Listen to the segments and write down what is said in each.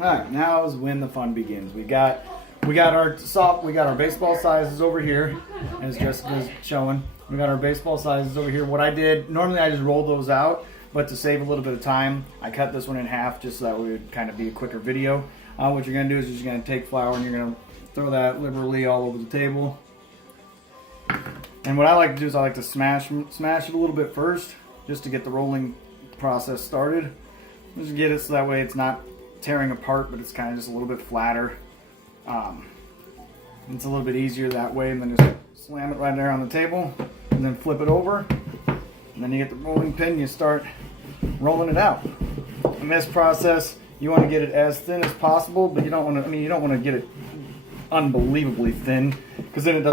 Alright, now is when the fun begins. We got our baseball sizes over here, as Jessica's showing. We got our baseball sizes over here. What I did, normally I just roll those out, but to save a little bit of time, I cut this one in half just so that it would kind of be a quicker video. What you're going to do is you're just going to take flour and you're going to throw that liberally all over the table. And what I like to do is I like to smash it a little bit first, just to get the rolling process started. Just get it so that way it's not tearing apart, but it's kind of just a little bit flatter. It's a little bit easier that way, and then just slam it right there on the table, and then flip it over, and then you get the rolling pin. You start rolling it out. In this process, you want to get it as thin as possible, but you don't want to. You don't want to get it unbelievably thin, because then it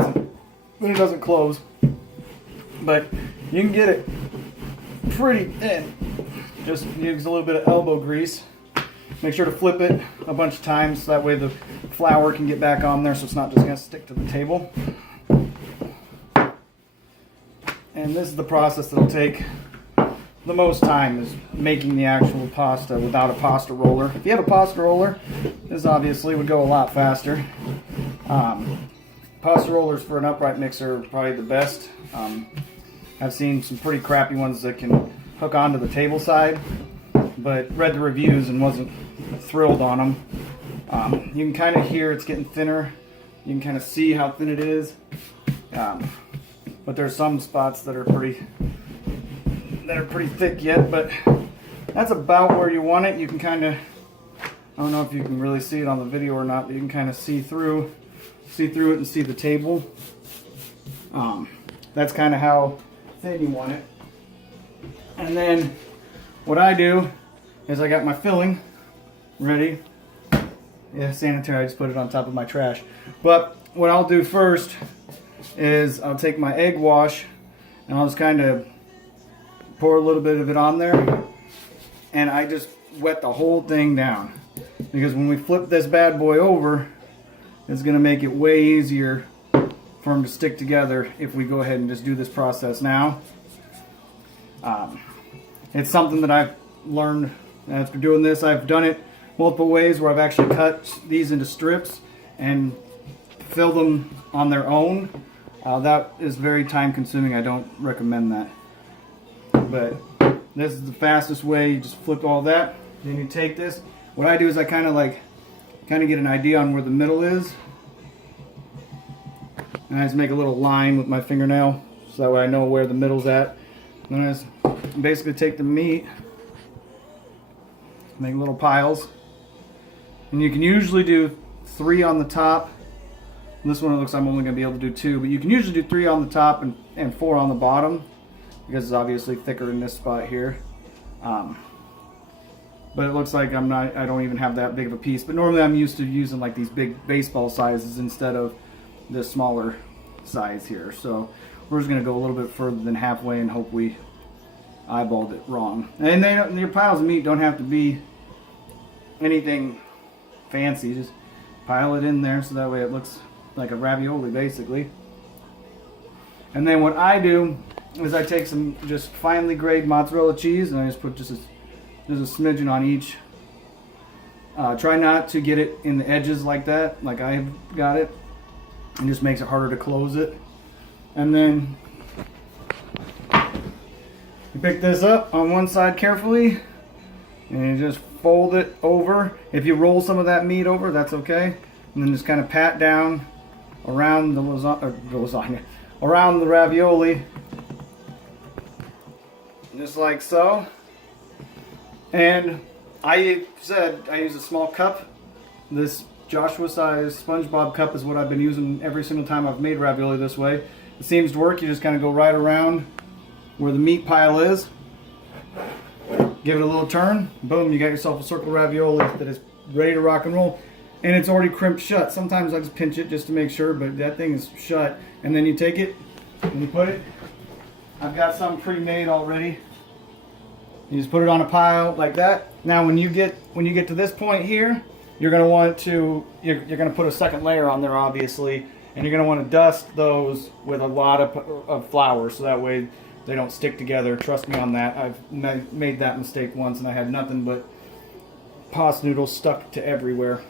doesn't close. But you can get it pretty thin. Just use a little bit of elbow grease. Make sure to flip it a bunch of times so that way the flour can get back on there, so it's not just going to stick to the table. And this is the process that'll take the most time, is making the actual pasta without a pasta roller. If you have a pasta roller, this obviously would go a lot faster. Pasta rollers for an upright mixer are probably the best. I've seen some pretty crappy ones that can hook onto the table side, but read the reviews and wasn't thrilled on them. You can kind of hear it's getting thinner. You can kind of see how thin it is. But there's some spots that are pretty thick yet, but that's about where you want it. You can kind of, I don't know if you can really see it on the video or not, but you can kind of see through it and see the table. That's kind of how thin you want it. And then what I do is I got my filling ready. Yeah, sanitary, I just put it on top of my trash. But what I'll do first is I'll take my egg wash and I'll just kind of pour a little bit of it on there, and I just wet the whole thing down, because when we flip this bad boy over, it's going to make it way easier for them to stick together if we go ahead and just do this process now. It's something that I've learned after doing this. I've done it multiple ways where I've actually cut these into strips and fill them on their own. That is very time consuming. I don't recommend that. But this is the fastest way. You just flip all that, then you take this. What I do is I kind of get an idea on where the middle is, and I just make a little line with my fingernail so that way I know where the middle's at. And then I just basically take the meat, make little piles, and you can usually do 3 on the top. And this one it looks like I'm only going to be able to do 2, but you can usually do 3 on the top and 4 on the bottom, because it's obviously thicker in this spot here. But it looks like I don't even have that big of a piece. But normally I'm used to using like these big baseball sizes instead of this smaller size here. So we're just going to go a little bit further than halfway and hope we eyeballed it wrong. And your piles of meat don't have to be anything fancy. Just pile it in there so that way it looks like a ravioli basically. And then what I do is I take some just finely grated mozzarella cheese and I just put just a smidgen on each. Try not to get it in the edges like that, like I've got it. It just makes it harder to close it. And then you pick this up on one side carefully and you just fold it over. If you roll some of that meat over, that's okay. And then just kind of pat down around the lasagna, around the ravioli, just like so. And I said I use a small cup. This Joshua size SpongeBob cup is what I've been using every single time I've made ravioli this way. It seems to work. You just kind of go right around where the meat pile is, give it a little turn, boom, you got yourself a circle ravioli that is ready to rock and roll. And it's already crimped shut. Sometimes I just pinch it just to make sure, but that thing is shut. And then you take it and you put it. I've got some pre-made already. You just put it on a pile like that. Now when you get to this point here, you're going to want to you're going to put a second layer on there obviously, and you're going to want to dust those with a lot of flour so that way they don't stick together. Trust me on that. I've made that mistake once and I had nothing but pasta noodles stuck to everywhere.